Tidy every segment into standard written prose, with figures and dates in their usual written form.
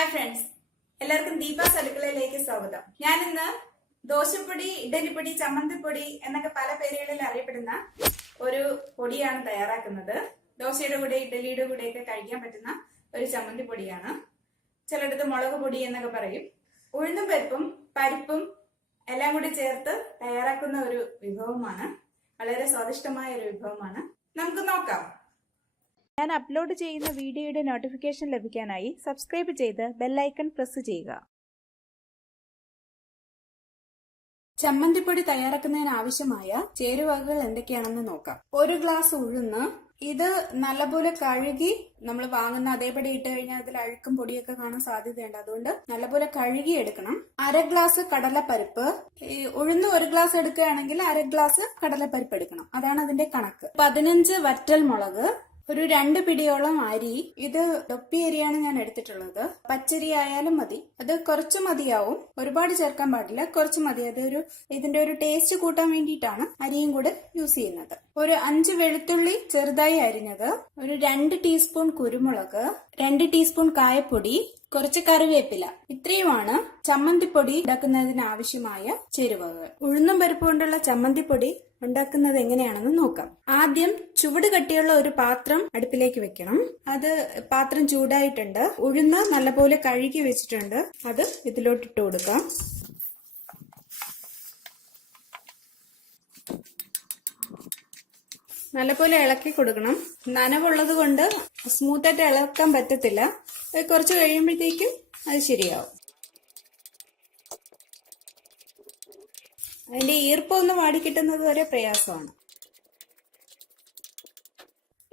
Hi friends, എല്ലാവർക്കും ദീപാസ് അടുക്കളയിലേക്ക് സ്വാഗതം. ഞാൻ ഇന്ന് ദോശപ്പൊടി, ഇഡലിപ്പൊടി, ചമ്മന്തിപ്പൊടി എന്നൊക്കെ പല പേരുകളിൽ അറിയപ്പെടുന്ന ഒരു പൊടിയാണ് തയ്യാറാക്കുന്നത്. ദോശയുടെ കൂടെ, ഇഡലിയുടെ കൂടെയൊക്കെ കഴിക്കാൻ പറ്റുന്ന ഒരു ചമ്മന്തി പൊടിയാണ്. ചിലയിടത്ത് മുളക് പൊടി എന്നൊക്കെ പറയും. ഉഴുന്നും പരിപ്പും എല്ലാം കൂടി ചേർത്ത് തയ്യാറാക്കുന്ന ഒരു വിഭവമാണ്. വളരെ സ്വാദിഷ്ടമായ ഒരു വിഭവമാണ്. നമുക്ക് നോക്കാം. ഞാൻ അപ്ലോഡ് ചെയ്യുന്ന വീഡിയോയുടെ നോട്ടിഫിക്കേഷൻ ലഭിക്കാനായി സബ്സ്ക്രൈബ് ചെയ്ത് ബെല്ലൈക്കൺ പ്രസ് ചെയ്യുക. ചമ്മന്തിപ്പൊടി തയ്യാറാക്കുന്നതിന് ആവശ്യമായ ചേരുവകൾ എന്തൊക്കെയാണെന്ന് നോക്കാം. 1 ഗ്ലാസ് ഉഴുന്ന്. ഇത് നല്ലപോലെ കഴുകി നമ്മൾ വാങ്ങുന്ന അതേപടി ഇട്ട് കഴിഞ്ഞാൽ അതിൽ അഴുക്കും പൊടിയൊക്കെ കാണാൻ സാധ്യതയുണ്ട്. അതുകൊണ്ട് നല്ലപോലെ കഴുകി എടുക്കണം. 1/2 ഗ്ലാസ് കടലപ്പരിപ്പ്. ഉഴുന്ന് 1 ഗ്ലാസ് എടുക്കുകയാണെങ്കിൽ 1/2 ഗ്ലാസ് കടലപ്പരിപ്പ് എടുക്കണം. അതാണ് അതിന്റെ കണക്ക്. 15 വറ്റൽ മുളക്, ഒരു 2 പിടിയോളം അരി. ഇത് ഡൊപ്പി അരിയാണ് ഞാൻ എടുത്തിട്ടുള്ളത്. പച്ചരി ആയാലും മതി. അത് കുറച്ച് മതിയാവും, ഒരുപാട് ചേർക്കാൻ പാടില്ല, കുറച്ച് മതി. ഇതിന്റെ ഒരു ടേസ്റ്റ് കൂട്ടാൻ വേണ്ടിയിട്ടാണ് അരിയും കൂടെ യൂസ് ചെയ്യുന്നത്. ഒരു 5 വെളുത്തുള്ളി ചെറുതായി അരിഞ്ഞത്, ഒരു 2 ടീസ്പൂൺ കുരുമുളക്, 2 ടീസ്പൂൺ കായപ്പൊടി, കുറച്ച് കറിവേപ്പില. ഇത്രയുമാണ് ചമ്മന്തിപ്പൊടി ഉണ്ടാക്കുന്നതിന് ആവശ്യമായ ചേരുവകൾ. ഉഴുന്നും പരിപ്പ് കൊണ്ടുള്ള ചമ്മന്തിപ്പൊടി ഉണ്ടാക്കുന്നത് എങ്ങനെയാണെന്ന് നോക്കാം. ആദ്യം ചുവട് കട്ടിയുള്ള ഒരു പാത്രം അടുപ്പിലേക്ക് വെക്കണം. പാത്രം ചൂടായിട്ടുണ്ട്. ഉഴുന്ന് നല്ലപോലെ കഴുകി വെച്ചിട്ടുണ്ട്. അത് ഇതിലോട്ട് ഇട്ട് കൊടുക്കാം. നല്ലപോലെ ഇളക്കി കൊടുക്കണം. നനവുള്ളത് കൊണ്ട് സ്മൂത്തായിട്ട് ഇളക്കാൻ പറ്റത്തില്ല. കുറച്ച് കഴിയുമ്പോഴത്തേക്കും അത് ശരിയാവും. അതിന്റെ ഈർപ്പൊന്ന് വാടിക്കിട്ടുന്നത് വരെ പ്രയാസമാണ്.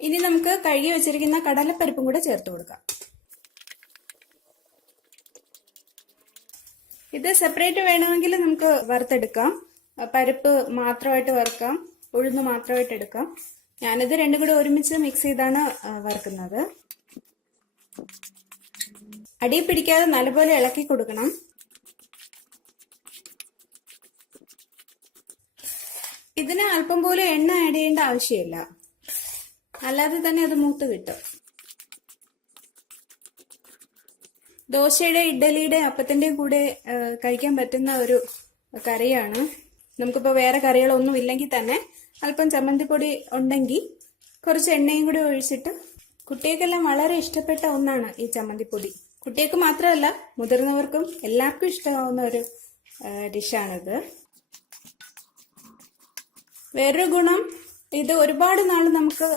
ഇനി നമുക്ക് കഴുകി വെച്ചിരിക്കുന്ന കടലപ്പരിപ്പും കൂടെ ചേർത്ത് കൊടുക്കാം. ഇത് സെപ്പറേറ്റ് വേണമെങ്കിൽ നമുക്ക് വറുത്തെടുക്കാം. പരിപ്പ് മാത്രമായിട്ട് വറുക്കാം, ഉഴുന്ന് മാത്രമായിട്ട് എടുക്കാം. ഞാനിത് രണ്ടും കൂടെ ഒരുമിച്ച് മിക്സ് ചെയ്താണ് വറുക്കുന്നത്. അടി പിടിക്കാതെ നല്ലപോലെ ഇളക്കി കൊടുക്കണം. ഇതിന് അല്പം പോലും എണ്ണ ആഡ് ചെയ്യേണ്ട ആവശ്യമില്ല, അല്ലാതെ തന്നെ അത് മൂത്ത് കിട്ടും. ദോശയുടെ, ഇഡലിയുടെ, അപ്പത്തിന്റെയും കൂടെ കഴിക്കാൻ പറ്റുന്ന ഒരു കറിയാണ്. നമുക്കിപ്പോൾ വേറെ കറികളൊന്നും ഇല്ലെങ്കിൽ തന്നെ അല്പം ചമ്മന്തിപ്പൊടി ഉണ്ടെങ്കിൽ കുറച്ച് എണ്ണയും കൂടി ഒഴിച്ചിട്ട്, കുട്ടികൾക്കെല്ലാം വളരെ ഇഷ്ടപ്പെട്ട ഒന്നാണ് ഈ ചമ്മന്തിപ്പൊടി. കുട്ടികൾക്ക് മാത്രമല്ല, മുതിർന്നവർക്കും എല്ലാവർക്കും ഇഷ്ടമാവുന്ന ഒരു ഡിഷാണിത്. വേറൊരു ഗുണം, ഇത് ഒരുപാട് നാൾ നമുക്ക്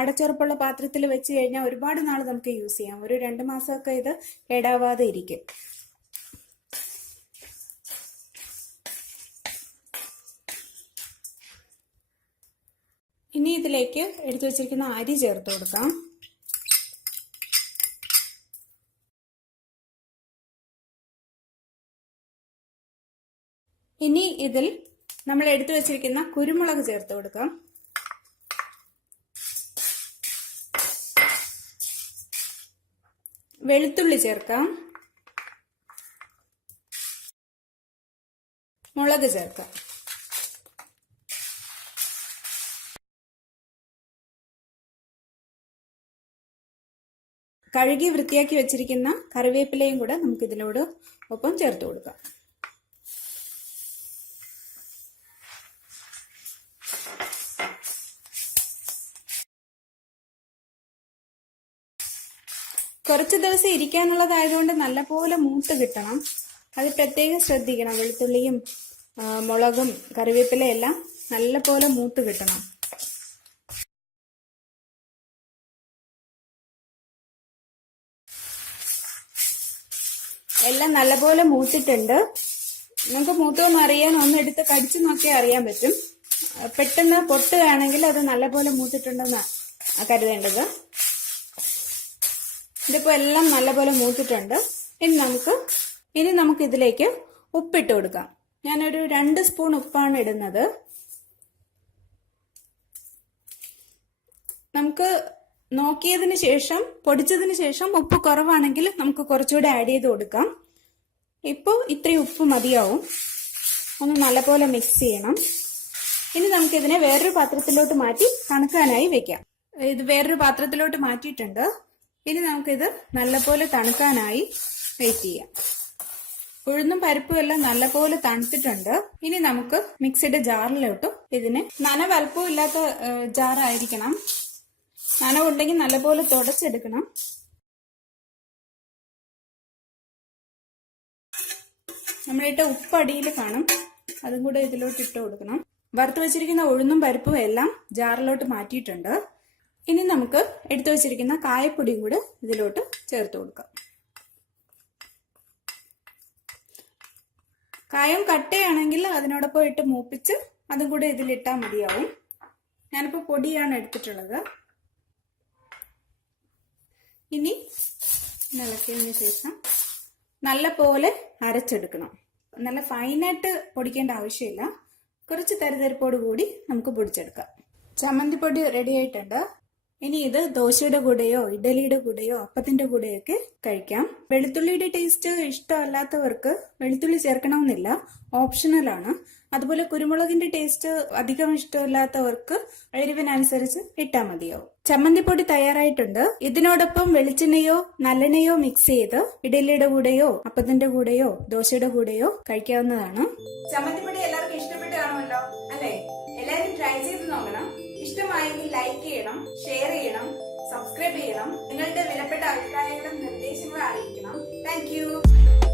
അടച്ചുറപ്പുള്ള പാത്രത്തിൽ വെച്ച് കഴിഞ്ഞാൽ ഒരുപാട് നാൾ നമുക്ക് യൂസ് ചെയ്യാം. ഒരു 2 മാസമൊക്കെ ഇത് കേടാവാതെ ഇരിക്കും. ഇനി ഇതിലേക്ക് എടുത്തു വെച്ചിരിക്കുന്ന അരി ചേർത്ത് കൊടുക്കാം. ഇനി ഇതിൽ നമ്മൾ എടുത്തു വെച്ചിരിക്കുന്ന കുരുമുളക് ചേർത്ത് കൊടുക്കാം. വെളുത്തുള്ളി ചേർക്കാം. മുളക് ചേർക്കാം. കഴുകി വൃത്തിയാക്കി വെച്ചിരിക്കുന്ന കറിവേപ്പിലയും കൂടെ നമുക്ക് ഇതിനോട് ഒപ്പം ചേർത്ത് കൊടുക്കാം. കുറച്ച് ദിവസം ഇരിക്കാനുള്ളതായതുകൊണ്ട് നല്ലപോലെ മൂത്ത് കിട്ടണം. അത് പ്രത്യേകം ശ്രദ്ധിക്കണം. വെളുത്തുള്ളിയും മുളകും കറിവേപ്പിലയും എല്ലാം നല്ലപോലെ മൂത്ത് കിട്ടണം. എല്ലാം നല്ലപോലെ മൂത്തിട്ടുണ്ട്. നമുക്ക് മൂത്തവും അറിയാൻ ഒന്നെടുത്ത് കടിച്ചു നോക്കിയാൽ അറിയാൻ പറ്റും. പെട്ടെന്ന് പൊട്ടുകയാണെങ്കിൽ അത് നല്ലപോലെ മൂത്തിട്ടുണ്ടെന്ന് കരുതേണ്ടത്. ഇതിപ്പോ എല്ലാം നല്ലപോലെ മൂത്തിട്ടുണ്ട്. ഇനി നമുക്ക് ഇതിലേക്ക് ഉപ്പിട്ട് കൊടുക്കാം. ഞാനൊരു 2 സ്പൂൺ ഉപ്പാണ് ഇടുന്നത്. നമുക്ക് നോക്കിയതിന് ശേഷം, പൊടിച്ചതിന് ശേഷം ഉപ്പ് കുറവാണെങ്കിൽ നമുക്ക് കുറച്ചുകൂടെ ആഡ് ചെയ്ത് കൊടുക്കാം. ഇപ്പോൾ ഇത്രയും ഉപ്പ് മതിയാവും. ഒന്ന് നല്ലപോലെ മിക്സ് ചെയ്യണം. ഇനി നമുക്കിതിനെ വേറൊരു പാത്രത്തിലോട്ട് മാറ്റി തണുക്കാനായി വെക്കാം. ഇത് വേറൊരു പാത്രത്തിലോട്ട് മാറ്റിയിട്ടുണ്ട്. ഇനി നമുക്കിത് നല്ലപോലെ തണുക്കാനായി വെയിറ്റ് ചെയ്യാം. ഉഴുന്നും പരിപ്പും എല്ലാം നല്ലപോലെ തണുത്തിട്ടുണ്ട്. ഇനി നമുക്ക് മിക്സിയുടെ ജാറിലോട്ട് ഇതിന് നനവ് അല്പവും ഇല്ലാത്ത ജാറായിരിക്കണം. നനവുണ്ടെങ്കിൽ നല്ലപോലെ തുടച്ചെടുക്കണം. നമ്മളിട്ട ഉപ്പ് അടിയിൽ കാണും, അതും കൂടെ ഇതിലോട്ട് ഇട്ട് കൊടുക്കണം. വറുത്ത് വെച്ചിരിക്കുന്ന ഉഴുന്നും പരിപ്പും എല്ലാം ജാറിലോട്ട് മാറ്റിയിട്ടുണ്ട്. ഇനി നമുക്ക് എടുത്തു വെച്ചിരിക്കുന്ന കായപ്പൊടിയും കൂടെ ഇതിലോട്ട് ചേർത്ത് കൊടുക്കാം. കായം കട്ടയാണെങ്കിൽ അതിനോടൊപ്പം ഇട്ട് മൂപ്പിച്ച് അതും കൂടെ ഇതിലിട്ടാൽ മതിയാവും. ഞാനിപ്പോൾ പൊടിയാണ് എടുത്തിട്ടുള്ളത്. ഇനി ഇളക്കിയതിന് ശേഷം നല്ല പോലെ അരച്ചെടുക്കണം. നല്ല ഫൈനായിട്ട് പൊടിക്കേണ്ട ആവശ്യമില്ല, കുറച്ച് തരിതരിപ്പോട് കൂടി നമുക്ക് പൊടിച്ചെടുക്കാം. ചമ്മന്തിപ്പൊടി റെഡി ആയിട്ടുണ്ട്. ഇനി ഇത് ദോശയുടെ കൂടെയോ ഇഡലിയുടെ കൂടെയോ അപ്പത്തിന്റെ കൂടെയൊക്കെ കഴിക്കാം. വെളുത്തുള്ളിയുടെ ടേസ്റ്റ് ഇഷ്ടമല്ലാത്തവർക്ക് വെളുത്തുള്ളി ചേർക്കണമെന്നില്ല, ഓപ്ഷണലാണ്. അതുപോലെ കുരുമുളകിന്റെ ടേസ്റ്റ് അധികം ഇഷ്ടമില്ലാത്തവർക്ക് എരിവിനനുസരിച്ച് ഇട്ടാൽ മതിയാവും. ചമ്മന്തിപ്പൊടി തയ്യാറായിട്ടുണ്ട്. ഇതിനോടൊപ്പം വെളിച്ചെണ്ണയോ നല്ലെണ്ണയോ മിക്സ് ചെയ്ത് ഇഡലിയുടെ കൂടെയോ അപ്പത്തിന്റെ കൂടെയോ ദോശയുടെ കൂടെയോ കഴിക്കാവുന്നതാണ്. ചമ്മന്തിപ്പൊടി എല്ലാവർക്കും ഇഷ്ടപ്പെട്ട് കാണുമല്ലോ അല്ലേ? എല്ലാവരും ട്രൈ ചെയ്ത് നോക്കണം. ഇഷ്ടമായെങ്കിൽ ലൈക്ക് ചെയ്യണം, ഷെയർ ചെയ്യണം, സബ്സ്ക്രൈബ് ചെയ്യണം. നിങ്ങളുടെ വിലപ്പെട്ട അഭിപ്രായങ്ങളും നിർദ്ദേശങ്ങളും അറിയിക്കണം. താങ്ക്